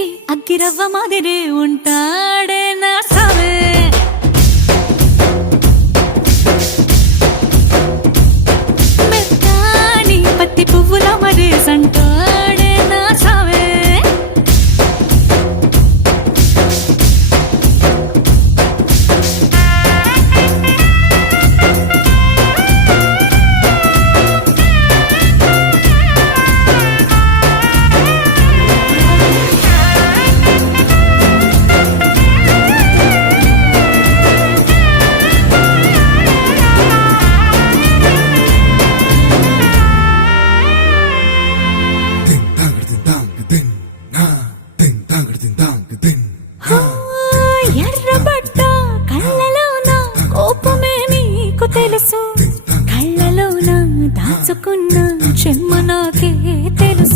చేతికి అగ్గిరవ్వ మాదిరి ఉంటాడే నా సావే. మెత్తాని పత్తి పువ్వుల మరే సంట